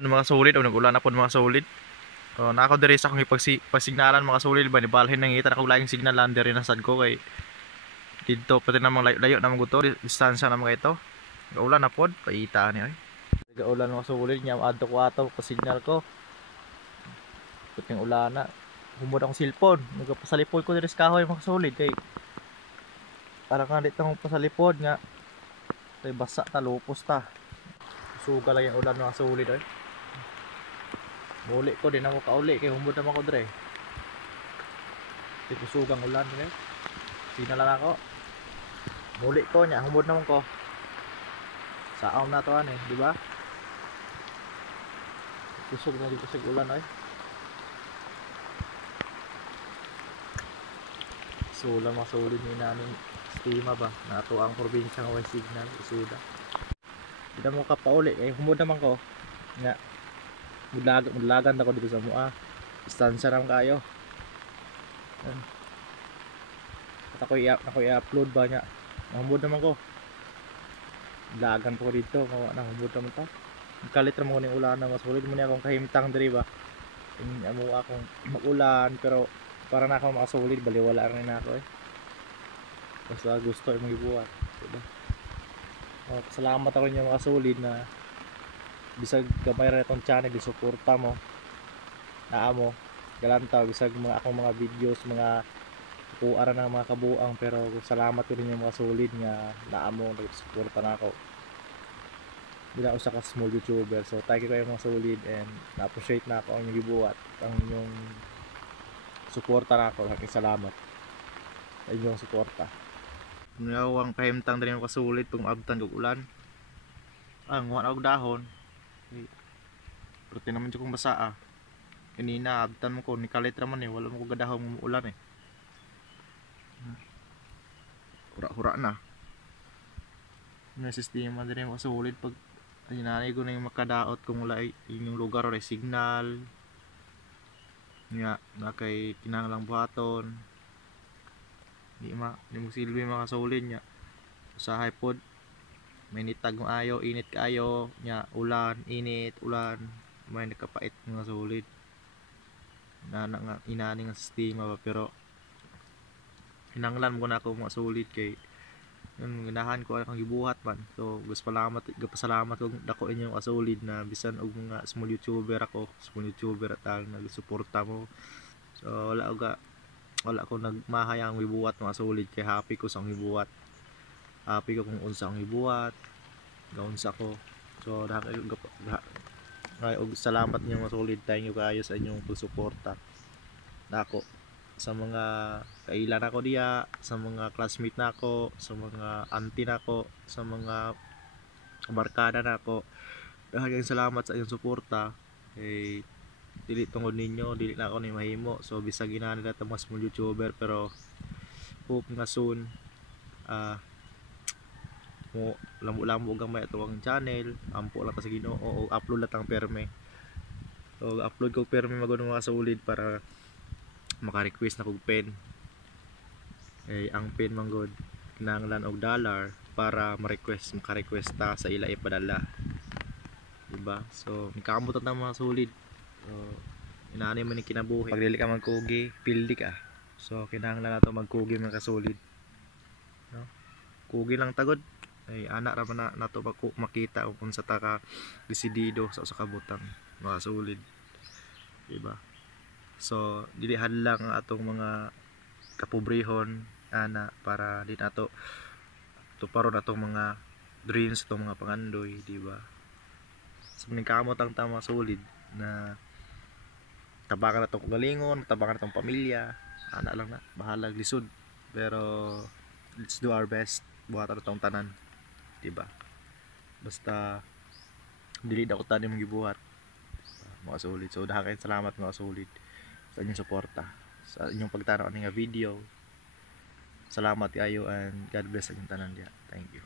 Mga solid o nag-ulan na po mga solid. Nako diri sa akong ipagsignalan mga solid ba ni balhin nangita ako laing signal lander rin nasad ko kay dito pati namang layo na mga guto distansya na mga ito. Ulan na pod paita ni ay. Ulan mga solid nya adto ko ato pa signal ko. Puting ulan na. Humod akong cellphone, nagapasalipod ko diri sa kahoy mga solid kay para nga dito akong pasalipod nga kay basa ta lupos ta. Suga lang yung ulan mga solid ay. Muli ko din ako kauli kay humod naman ko dre. Tikusugang ulan dire. Sinalan ako. Muli ko nya humod naman ko. Saaw na to ani, di ba? Kusog na dito sa ulan ay. So lang masulid ni namin estima ba na ato ang probinsya nga way signal isuda. Di na mo ka pauli kay humod naman ko. Nga mudlagan ako dito sa mua. Distansya ram kayo. At ako i-upload ba niya. Humod naman ko. Lagan po ko dito, mawa na humod naman ta. Kalit naman ko ng ulan na masulid mo niya akong kahimtang diri ba. Amo akong mag-ulan pero para na ako makasulid baliwala rin na ako eh. Basta gusto yung magibuhat, diba? Salamat ako inyo makasulid na bisag gamay ra itong channel isuporta mo. Naa mo galantaw bisag mga akong mga videos, mga kuara ng mga kabuang pero salamat ko rin yung mga solid nga naa mo nagsuporta na ako. Bila usa ka small YouTuber. So thank you kayo mga solid and na-appreciate na ako ang inyong gibuhat, ang inyong suporta na ako. Maraming salamat sa inyong suporta. Ngaw ang kahimtang din yung kasulit pag maabtan kog ulan. Nguha na og dahon. Pero tinaman jud kong basa kanina abtan mo ko ni kalit raman wala mo ko gadahong ulan hura-hura na. May sistema din yung kasulit pag hinanay ko na yung makadaot kung wala yung lugar or signal nga na kay kinahanglang buhaton di mo silbi makasulid nya usahay pod may nitag mo ayo init kayo nya ulan init ulan may nakapait mga solid na nga inani nga sistema ba pero hinanglan mo na ako mga solid kay yung ganahan ko akong gibuhat man. So gapasalamat ko dako inyong asolid na bisan og mga small YouTuber ako, small YouTuber at nagsuporta mo. So wala ko nagmahayang gibuhat mga solid kay happy ko sa gibuhat. Happy ko kung unsa ang gibuhat, gaunsa ko. So og salamat niyo mga solid, thank you kaayo sa inyong pagsuporta nako sa mga kailan ako diya, sa mga classmate nako, sa mga auntie nako, sa mga barkada nako. Daghang salamat sa inyong suporta. Kay dili tungod ninyo, dili na ako ni mahimo. So bisag ginani na mas small YouTuber pero hope nga soon mo lamo og gamay ato ang channel, ampo lang ta sa Ginoo o upload lang perme. So upload ko perme magun mga solid para maka-request na kog pen. Ang pen manggod kinahanglan og dollar para maka-request ta sa ila ipadala. Diba? So nikamot ta mga solid. So inaani man ni kinabuhi. Pag dili ka magkugi, pildi ka. So kinahanglan nato magkugi mga kasolid. No? Kugi lang tagod. Anak ra man nato makita kung sa ta ka desidido sa usa ka butang mga solid. Diba? So dili hadlang ang atong mga kapobrehon ana para di nato tuparon atong mga dreams, atong mga pangandoy, di ba? So ningkamot ang tama solid na tabakan atong galingon, tabakan atong pamilya, ana lang na bahala lisod. Pero let's do our best buhatan atong tanan, di ba? Basta dili daw ta nimong gibuhat mga solid. So daghang salamat mga solid sa inyong suporta, sa inyong pagtanaw ng video. Salamat kayo and God bless sa inyong tanan diya. Thank you.